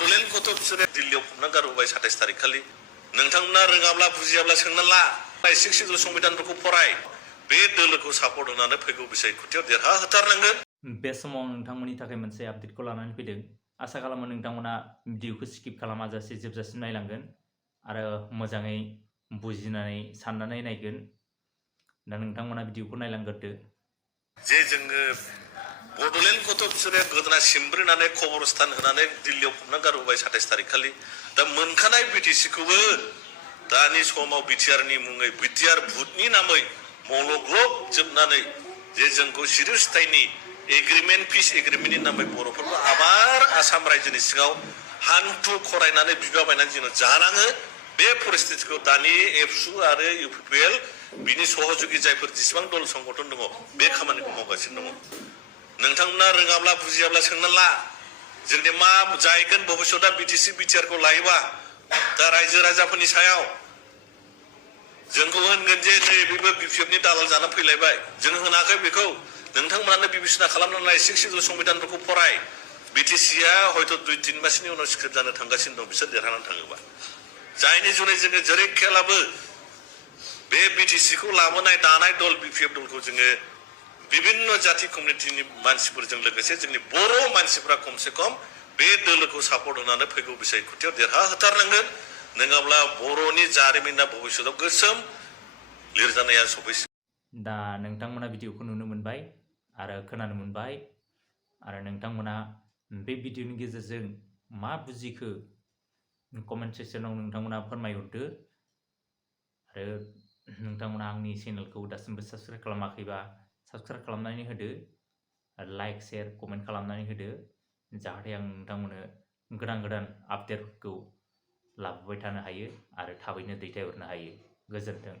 बड'लेण्ड गथ' बिसोरो दिल्लीयाव फबना गारबोबाय 27 तारिख खालि नोंथांमोना रोङाब्ला बुजियाब्ला सोंना ला 66 संबिधानफोरखौ फराय बे दोलोखौ सापर्ट होनानै फैगौ बिसायख'थियाव देरहाहोथारनांगोन। बे समाव नोंथांमोननि थाखाय मोनसे आपडेटखौ लानानै फैदों। आसा खालामो नोंथांमोना भिडिअखौ स्किप खालामाजासे जोबजासिम नायलांगोन आरो मोजाङै बुजिनानै साननानै नायगोन। दा नोंथांमोना भिडिअखौ नायलांग्रोदो। जे जोङो बड'लेण्ड गथ' बिसोरो गोदोना सिमब्रिनानै खबरस्थान होनानै दिल्लीयाव फबना गारबोबाय 27 तारिख खालि दा मोनखानाय बिटिसिखौबो दानि समाव बिटिआरनि मुङै बिटिआर भुटनि नामै मलग्लब जोबनानै जे जोंखौ सिरिस्थायनि एग्रिमेन्ट पिस एग्रिमेन्टनि नामै बर'फोरखौ आबार आसाम रायजोनि सिङाव हान्थु खरायनानै बिबाबायनानै जोङो जानाङो बे परिस्थितिखौ दानि एबसु आरो इउपिपिएल बिनि सहयोगी जायफोर जेसेबां दल संगठन दङ बे खामानिखौ मावगासिनो दङ। नोंथांमोना रोङाब्ला बुजियाब्ला सोंना ला जोंनि मा जायगोन भबिष्यतआ बिटिसि बिटिआरखौ लायोबा दा रायजो राजाफोरनि सायाव जोंखौ होनगोन जे नै बेबो बिपिएफनि दालाल जाना फैलायबाय जों होनाखै बेखौ नोंथांमोनानो बिबिसना खालामनानै 66 संबिधानफोरखौ फराय बिटिसिआ हयथ' 2-3 मासनि उनाव स्क्रिप्ट जानो थांगासिनो दं बिसोर देरहानानै थाङोबा जायनि जुनै जोङो जेरै खेलाबो बे बिटिसिखौ लाबोनाय दानाय दल बिपिएफ दलखौ जोङो विभिन्न जाति कमिउनिटिनि मानसिफोरजों लोगोसे जोंनि बर' मानसिफ्रा खमसे खम बे दोलोखौ सापर्ट होनानै फैगौ बिसायख'थियाव देरहाहोथारनांगोन नङाब्ला बर'नि जारिमिना भबिष्यतआव गोसोम लिरजानाया सफैसिगोन। दा नोंथांमोना भिडिअखौ नुनो मोनबाय आरो खोनानो मोनबाय आरो नोंथांमोना बे भिडिअनि गेजेरजों मा बुजिखो कमेन्ट सेक्सनाव नोंथांमोना फोरमायहरदो आरो नोंथांमोना आंनि चेनेलखौ दासिमबो साबस्क्राइब खालामाखैबा साबस्क्राइब खालामनानै होदो आरो लाइक शेयार कमेन्ट खालामनानै होदो जाहाथे आं नोंथांमोननो गोदान आपडेटफोरखौ लाबोबाय थानो हायो आरो थाबैनो दैथायहरनो हायो। गोजोन्थों।